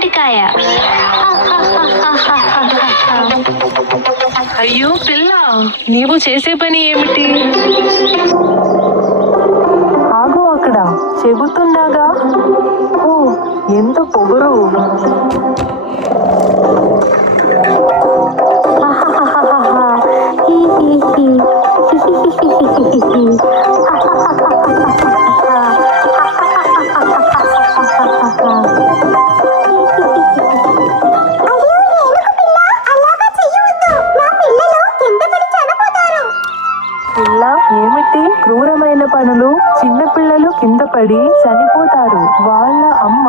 గుమ్మడికాయ. అయ్యో పిల్ల, నీవు చేసే పని ఏమిటి? ఆగు అక్కడ, చెబుతున్నాగా. ఓ, ఎంత పొగరు! ఏమిటి క్రూరమైన పనులు? చిన్నపిల్లలు కింద పడి చనిపోతారు. వాళ్ళ అమ్మ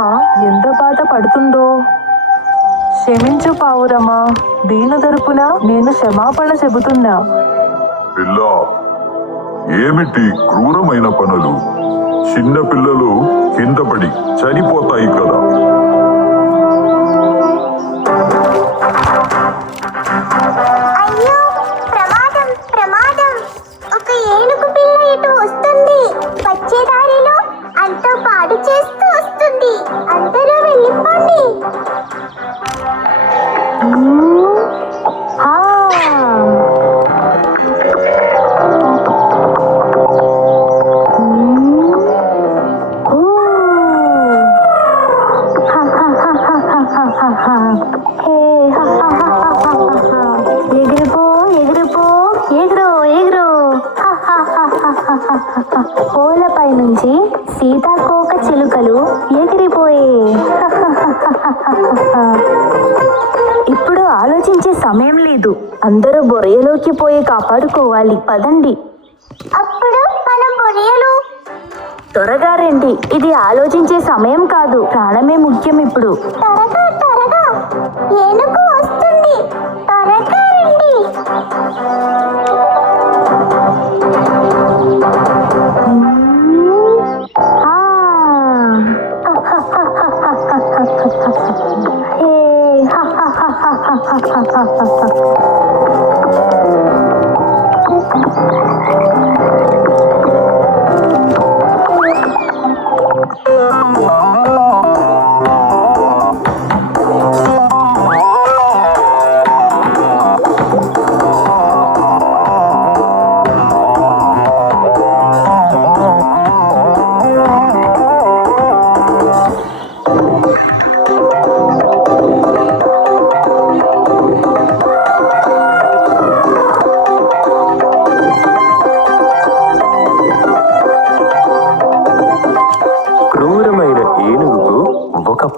ఎంత బాధపడుతుందో. క్షమించు పావురమా, దీని తరపున నేను క్షమాపణ చెబుతున్నా. పిల్ల, ఏమిటి క్రూరమైన పనులు? చిన్న పిల్లలు కింద పడి చనిపోతాయి కదా. పూలపై నుంచి సీతాకోక చిలుకలు ఎగిరిపోయే. ఇప్పుడు ఆలోచించే సమయం లేదు. అందరూ బొరియలోకి పోయి కాపాడుకోవాలి. పదండి. అప్పుడు మనం బొరియలు. త్వరగా రండి, ఇది ఆలోచించే సమయం కాదు, ప్రాణమే ముఖ్యం ఇప్పుడు. త్వరగా త్వరగా, ఏనుగు వస్తుంది, త్వరగా రండి.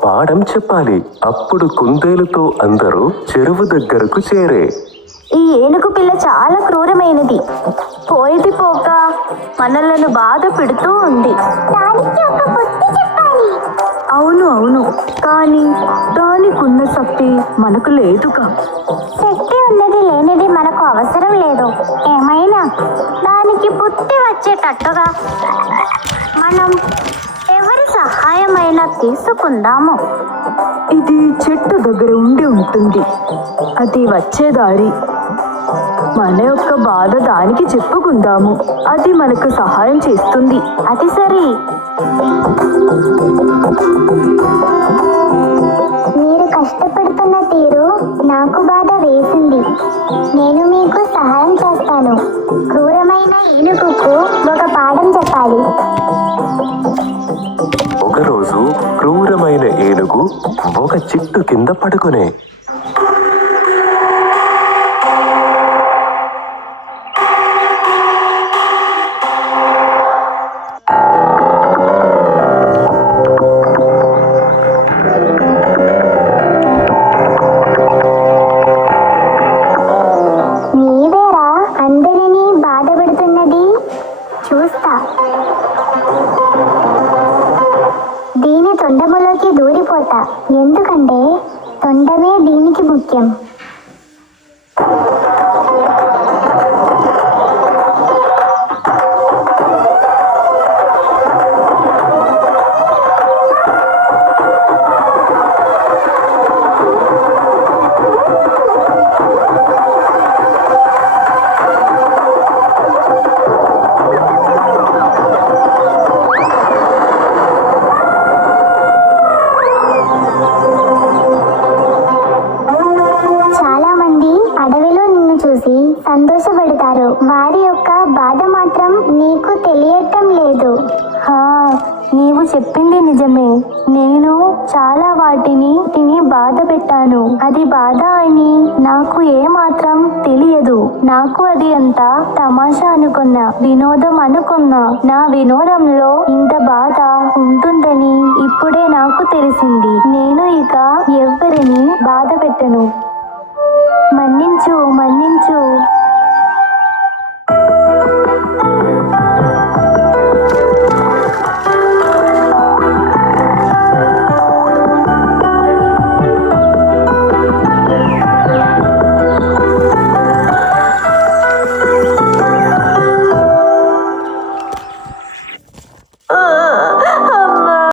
పాఠం చెప్పాలి. అప్పుడు కుందేలుతో అందరూ చెరువు దగ్గరకు చేరే. ఈ ఏనుగు పిల్ల చాలా క్రూరమైనది. పోయిది పోక మనలను బాధ పెడుతూ ఉంది. దానికి ఒక బుద్ధి చెప్పాలి. అవును అవును, కానీ దానికున్న శక్తి మనకు లేదుగా. శక్తి ఉన్నది లేనిది మనకు అవసరం లేదు. ఏమైనా దానికి బుద్ధి వచ్చేటట్టుగా మనం ఎవరి సహాయమైనా తీసుకుందాము. ఇది చెట్టు దగ్గర ఉండి ఉంటుంది. అది వచ్చే దారి. మన యొక్క బాధ దానికి చెప్పుకుందాము. అది మనకు సహాయం చేస్తుంది. అది సరే. మీరు కష్టపడుతున్న తీరు నాకు బాధ వేసింది. నేను మీకు సహాయం చేస్తాను. క్రూరమైన ఏనుగుకు ఒక పాఠం చెప్పాలి. ఒకరోజు క్రూరమైన ఏనుగు ఒక చెట్టు కింద పడుకునే. నీవేరా అందరినీ బాధ పెడుతున్నది? చూస్తా. దీని తొండములోకి దూరిపోతా. ఎందుకంటే తొండమే దీనికి ముఖ్యం. సంతోషపడతారు. వారి యొక్క బాధ మాత్రం నీకు తెలియటం లేదు. నీవు చెప్పింది నిజమే. నేను చాలా వాటిని బాధ పెట్టాను. అది బాధ అని నాకు ఏమాత్రం తెలియదు. నాకు అది అంత తమాషా అనుకున్నా, వినోదం అనుకున్నా. నా వినోదంలో ఇంత బాధ ఉంటుందని ఇప్పుడే నాకు తెలిసింది. నేను ఇక ఎవ్వరిని బాధ పెట్టను.